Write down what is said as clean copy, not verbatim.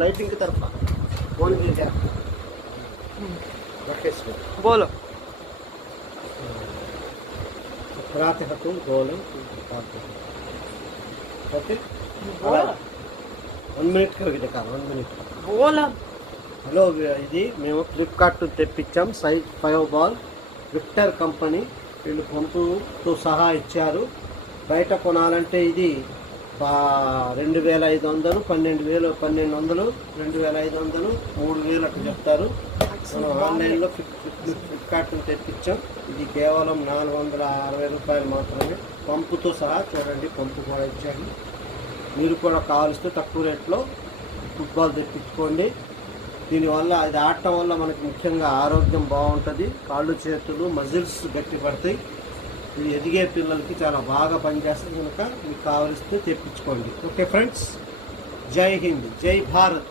Lighting की तरफ कौन भी क्या बोलो। प्रातः गोलम ఓకే बोला 1 మినిట్ కడిగి देखा 1 మినిట్ बोला। హలో ఇది మేము ఫ్లిప్కార్ట్ తెప్పించాం సైజ్ 5 బాల్ విక్టర్ కంపెనీ వీళ్ళు పంపుతో సహా ఇచ్చారు. బయట కొనాలంటే ఇది 2500 1200 2500 3000 అట్లా చెప్తారు. మనం ఆన్లైన్లో ఫ్లిప్కార్ట్ తెప్పించాం. ఇది కేవలం 460 రూపాయలు మాత్రమే పంపుతో సహా. చూడండి పంపు కూడా ఇచ్చారు. మీరు కూడా కావాల్స్తే తక్కువ రేట్లో ఫుట్బాల్ తెప్పించుకోండి. దీనివల్ల అది ఆడటం వల్ల మనకి ముఖ్యంగా ఆరోగ్యం బాగుంటుంది. కాళ్ళు చేతులు మజిల్స్ గట్టి పడతాయి. ఇది ఎదిగే పిల్లలకి చాలా బాగా పనిచేస్తుంది కనుక మీకు కావలిస్తే తెప్పించుకోండి. ఓకే ఫ్రెండ్స్, జై హింద్, జై భారత్.